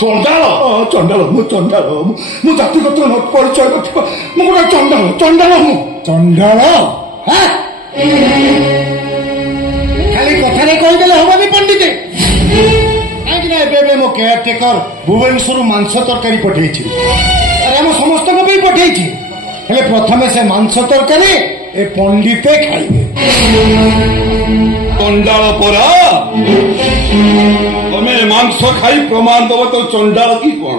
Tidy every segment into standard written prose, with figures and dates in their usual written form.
ଚଣ୍ଡାଳ ଚଣ୍ଡାଳ ମୁଁ ଚଣ୍ଡାଳ ମୁଁ ଜାତିଗତ ପରିଚୟ ରଖିବା ମୁଁ ଗୋଟେ ଚଣ୍ଡାଳ ଚଣ୍ଡାଳ ମୁଁ ଚଣ୍ଡାଳ ଖାଲି କଥାରେ କହିଦେଲେ ହବନି ପଣ୍ଡିତେ କାହିଁକି ନା ଏବେ ଏବେ ମୋ କେୟାର ଟେକର ଭୁବନେଶ୍ୱରରୁ ମାଂସ ତରକାରୀ ପଠେଇଛି ଆରେ ଆମ ସମସ୍ତଙ୍କ ପାଇଁ ପଠେଇଛି ହେଲେ ପ୍ରଥମେ ସେ ମାଂସ ତରକାରୀ ଏ ପଣ୍ଡିତେ ଖାଇବେ ଚଣ୍ଡାଳ ପରା ତମେ ମାଂସ ଖାଇ ପ୍ରମାଣ ଦବ ତ ଚଣ୍ଡାଳ କି କଣ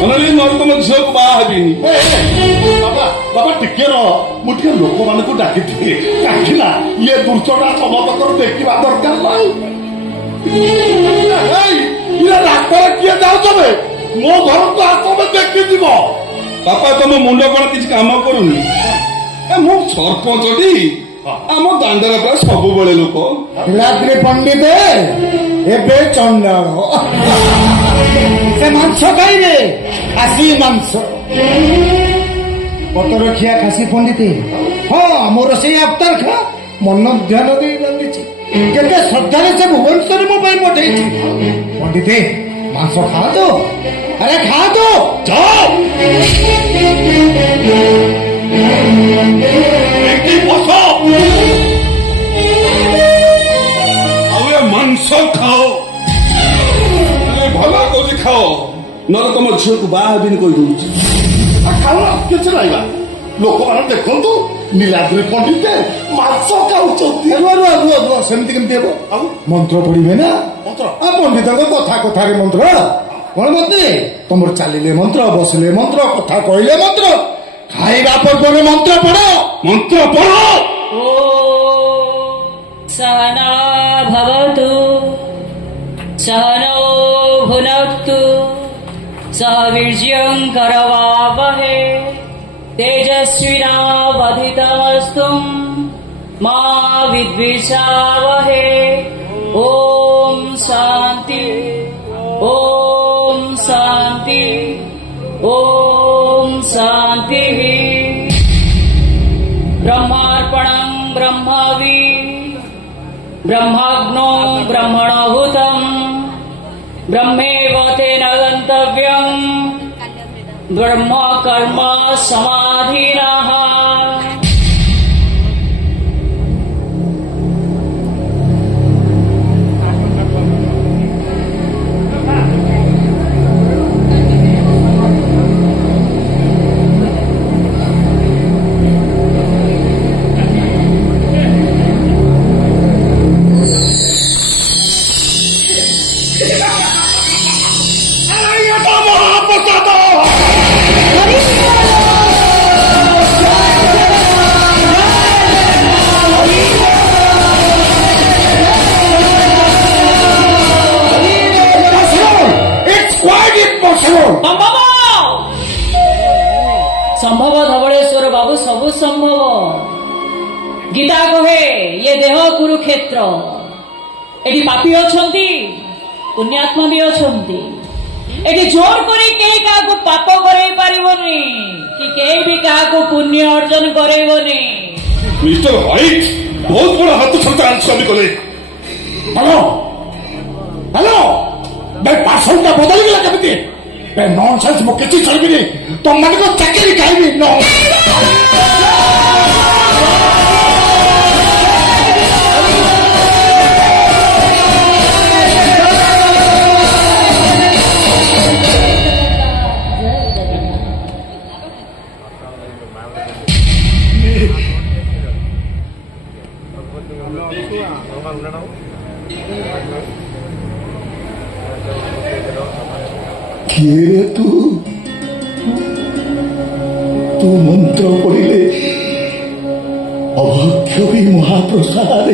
ନହେଲେ ତମ ଝିଅକୁ ବାହା ହେବିନି ବାବା ଟିକେ ରହ ମୁଁ ଟିକେ ଲୋକମାନଙ୍କୁ ଡାକିଥିଲି କାହିଁକି ନା ଇଏ ଦୁର୍ଚଟା ସମସ୍ତଙ୍କର ଦେଖିବା ଦରକାର ନାହିଁ ରାସ୍ତାରେ କିଏ ଯାଉଛବେ ମୋ ଘରକୁ ଆସବେ ଦେଖିଯିବ ବାପା ତମ ମୁଣ୍ଡ କଣ କିଛି କାମ କରୁନି ମୁଁ ସରପଞ୍ଚଟି ଆମ ଦାଣ୍ଡରେ ପ୍ରାୟ ସବୁବେଳେ ଲୋକ ରାତ୍ରି ପଣ୍ଡିତ ଏବେ ଚଣ୍ଡାଳ ସେ ମାଂସ ଖାଇବେ ଖାସି ମାଂସ ପତରଖିଆ ଖାସି ପଣ୍ଡିତ ହଁ ମୋର ସେଇ ଆଫ୍ତାର ଖା ମନ ଧ୍ୟାନ ଦେଇ ଚାଲିଛି କେତେ ଶ୍ରଦ୍ଧାରେ ସେ ଭୁବନେଶ୍ୱର ମୋ ପାଇଁ ପଠେଇଛି ପଣ୍ଡିତ ମାଂସ ଖାଆନ୍ତୁ ଆରେ ଖାଆନ୍ତୁ ମାଂସ ଖାଅ ଭଲ କହୁଛି ଖାଅ ନହେଲେ ତମ ଝିଅକୁ ବାହା ହେବିନି କହିଦଉଛି ଖାଉନ କିଛି ନାଇବା ଲୋକମାନେ ଦେଖନ୍ତୁ ନୀଳାଦ୍ରି ପଣ୍ଡିତ ମାଂସ ଖାଉଛନ୍ତି ସେମିତି କେମିତି ହେବ ଆଉ ମନ୍ତ୍ର ପଢିବେ ନା ପଣ୍ଡିତଙ୍କ କଥା କଥାରେ ମନ୍ତ୍ର କଣ ମନ୍ତ୍ରୀ ତମର ଚାଲିଲେ ମନ୍ତ୍ର ବସିଲେ ମନ୍ତ୍ର କଥା କହିଲେ ମନ୍ତ୍ର ଖାଇବା ପୂର୍ବରୁ ମନ୍ତ୍ର ପଢ सहना भवतु सहनौ भुनक्तु सह वीर्यं करवावहै तेजस्विनावधितमस्तु मा विद्विषावहै ॐ शान्ति ॐ शान्ति ॐ शान्तिः ब्रह्मार्पणं ब्रह्मवि ब्रह्माग्नो ब्रह्मणभूतम् ब्रह्मेव तेन गन्तव्यम् ब्रह्म कर्म समाधिनः संभव धवलेश्वर बाबू सबु संभव गीता कहे ये देह कुरुक्षेत्र एटी पापी अछंती पुण्यात्मा भी अछंती एटी जोर करी केही काको पाप करई परिबोनी कि केही भी काको पुण्य अर्जन करैबोनी मिस्टर व्हाइट बहुत बड़ा हाथ छलता आंसर कले हेलो हेलो बे पार्सल का बदल गला केमिति बे नॉनसेंस मो किछि चलबिनी तुम मन को चाकरी खाइबी नो किए तू मंत्र पढ़िले अभक्ष भी महाप्रसाद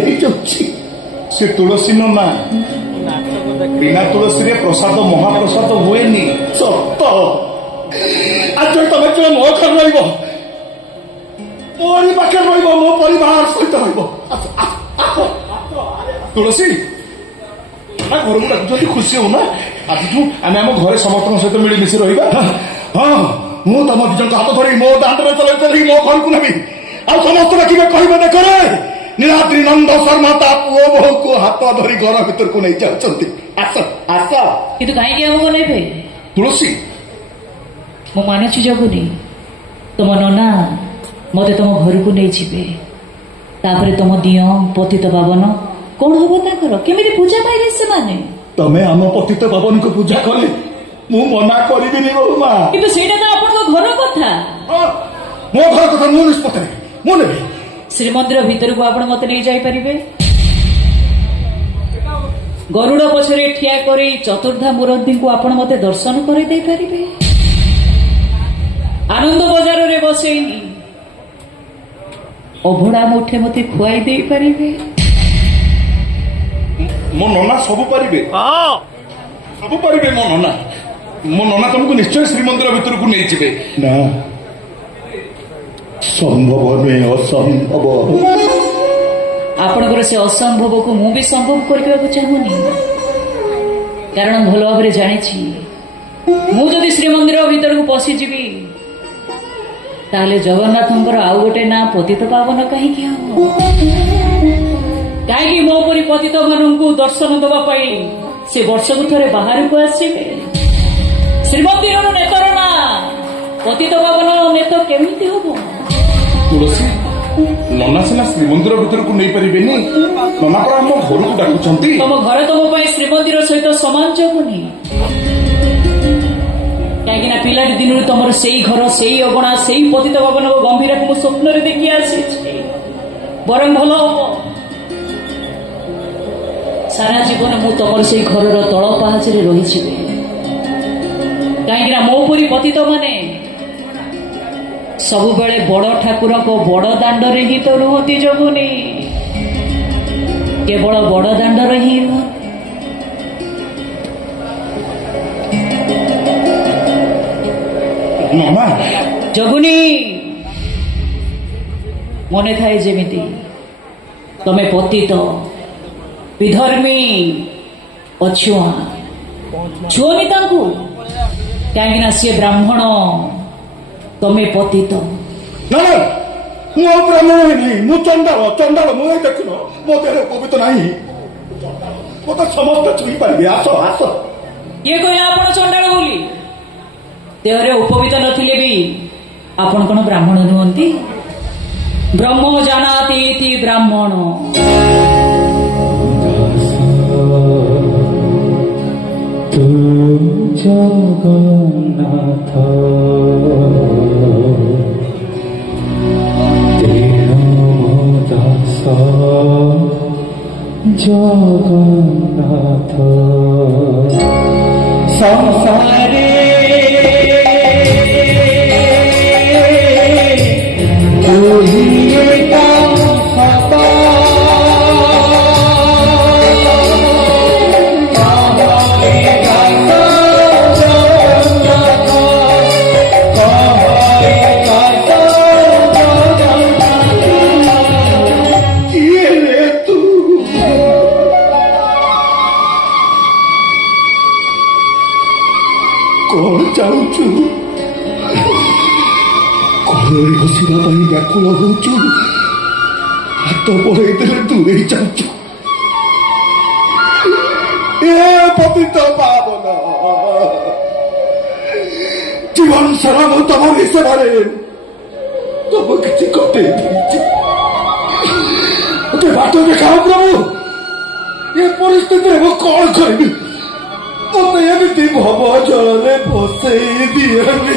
से तुलसी नमा बिना तुलसी रे प्रसाद महाप्रसाद हुए सत आज तुम जो मो घर मोरी पाखे मो परिवार सहित तुलसी घर को डाकुଛନ୍ତି खुशी हो ना आज आम आम घरे समस्त सहित मिलमिशी रहा हाँ मु तुम दिजन हाथ धरी मो दांड में चल मो घर को नेबी आ समस्त देखिए कहे देख ନୀଳାଦ୍ରି ନନ୍ଦ ଶର୍ମା ତା ପୁଅ ବୋହୂକୁ ହାତ ଧରି ଘର ଭିତରକୁ ନେଇ ଯାଉଛନ୍ତି। ଆସ ଆସ। କିନ୍ତୁ କାହିଁକି ଆମକୁ ନେବେ? ତୁଳସୀ, ମୁଁ ମାନୁଛି ଜଗୁନି, ତମ ନନା ମତେ ତମ ଘରକୁ ନେଇଯିବେ, ତାପରେ ତମ ଦିଅ ପତିତ ପାବନ କଣ ହବ ତାଙ୍କର? କେମିତି ପୂଜା ପାଇବେ ସେମାନେ? ତମେ ଆମ ପତିତ ପାବନକୁ ପୂଜା କଲେ ମୁଁ ମନା କରିବିନି ବୋହୁ ମା। କିନ୍ତୁ ସେଇଟା ତ ଆପଣଙ୍କ ଘର କଥା। ମୋ ଘର କଥା ମୁଁ ନିଷ୍ପତ୍ତି ନେବି, ମୁଁ ନେବି। ଶ୍ରୀମନ୍ଦିର ଭିତରକୁ ଆପଣ ମତେ ନେଇ ଯାଇପାରିବେ? ଗରୁଡ଼ ପଛରେ ଠିଆ କରି ଚତୁର୍ଦ୍ଧା ମୂରତିଙ୍କୁ ଆପଣ ମତେ ଦର୍ଶନ କରିଦେଇ ପାରିବେ? ଆନନ୍ଦ ବଜାରରେ ବସେଇ ଅଭଡ଼ା ମୁଠେ ମତେ ଖୁଆଇ ଦେଇ ପାରିବେ? ମୋ ନନା ସବୁ ପାରିବେ, ସବୁ ପାରିବେ। ମୋ ନନା ତମକୁ ନିଶ୍ଚୟ ଶ୍ରୀମନ୍ଦିର ଭିତରକୁ ନେଇଯିବେ। ନା, ସମ୍ଭବ ନୁହେଁ, ଅସମ୍ଭବ। ଆପଣଙ୍କର ସେ ଅସମ୍ଭବକୁ ମୁଁ ବି ସମ୍ଭବ କରିବାକୁ ଚାହୁଁନି, କାରଣ ଭଲ ଭାବରେ ଜାଣିଛି ମୁଁ ଯଦି ଶ୍ରୀମନ୍ଦିର ଭିତରକୁ ପଶିଯିବି ତାହେଲେ ଜଗନ୍ନାଥଙ୍କର ଆଉ ଗୋଟେ ନାଁ ପତିତ ପାବନ କାହିଁକି ହବ? କାହିଁକି ମୋ ପରି ପତିତ ମାନଙ୍କୁ ଦର୍ଶନ ଦେବା ପାଇଁ ସେ ବର୍ଷକୁ ଥରେ ବାହାରକୁ ଆସିବେ? ଶ୍ରୀମନ୍ଦିରର ନେତର ନା ପତିତ ପାବନ ନେତ କେମିତି ହବ? ତୁଳସୀ, ନନା ସିନା ଶ୍ରୀମନ୍ଦିର ଭିତରକୁ ନେଇପାରିବେନି, ନନା ପରା ଆମ ଘରକୁ ଡାକୁଛନ୍ତି। ତମ ଘର ତମ ପାଇଁ ଶ୍ରୀମନ୍ଦିର ସହିତ ସମାନ ଜଗୁନି, କାହିଁକି ନା ପିଲାଟି ଦିନରୁ ତମର ସେଇ ଘର, ସେଇ ଅଗଣା, ସେଇ ପତିତ ପାବନଙ୍କ ଗମ୍ଭୀରକୁ ମୁଁ ସ୍ୱପ୍ନରେ ଦେଖି ଆସିଛି। ବରଂ ଭଲ ହବ ସାରା ଜୀବନ ମୁଁ ତମର ସେଇ ଘରର ତଳ ପାହାଚରେ ରହିଯିବି, କାହିଁକି ନା ମୋ ପରି ପତିତ ମାନେ ସବୁବେଳେ ବଡ ଠାକୁରଙ୍କ ବଡ ଦାଣ୍ଡରେ ହିଁ ତ ରୁହନ୍ତି ଜଗୁନି, କେବଳ ବଡ ଦାଣ୍ଡରେ ହିଁ ରୁହନ୍ତି। ଜଗୁନି, ମନେ ଥାଏ ଯେମିତି ତମେ ପତିତ, ବିଧର୍ମୀ, ଅଛୁଆଁ, ଛୁଅନି ତାଙ୍କୁ, କାହିଁକି ନା ସିଏ ବ୍ରାହ୍ମଣ, ତମେ ପତିତ। ନା ନା, ମୁଁ ଆଉ ବ୍ରାହ୍ମଣ ନାହିଁ, ମୁଁ ଚଣ୍ଡାଳ। ଚଣ୍ଡାଳ ମୁଁ ଦେଖୁନ, ମୋ ଦେହରେ ପବିତ୍ର ନାହିଁ, ମତେ ସମସ୍ତେ ଛୁଇଁ ପାରିବେ। ଆସ ଆସ। ଇଏ କହିଲେ ଆପଣ ଚଣ୍ଡାଳ ବୋଲି? ଦେହରେ ଉପବିତ ନଥିଲେ ବି ଆପଣ କଣ ବ୍ରାହ୍ମଣ ନୁହନ୍ତି? ବ୍ରହ୍ମ ଜାନାତି ଇତି ବ୍ରାହ୍ମଣ। ତୁ ଜଗନ୍ନାଥ ଦେହ ଦାସ ଜଗନ୍ନାଥ ସଂସାରେ ଚାହୁଁଛୁ? କୋଳରେ ବସିବା ପାଇଁ ବ୍ୟାକୁଳ ହଉଛୁ, ହାତ ବଢେଇ ଦେଲେ ଦୂରେଇ ଯାଉଛୁ। ଏ ପତିତ ପାବନ, ଜୀବନ ସାରା ମୁଁ ତମ ସେବାରେ ତମ କିଛି କଟେଇ ଦେଇଛି। ମୋତେ ବାଟ ଦେଖାଅ ପ୍ରଭୁ, ଏ ପରିସ୍ଥିତିରେ ମୁଁ କଣ କରିବି? ମୋତେ ଏମିତି ଭବ ଜଳରେ ବସେଇ ଦିଅନି।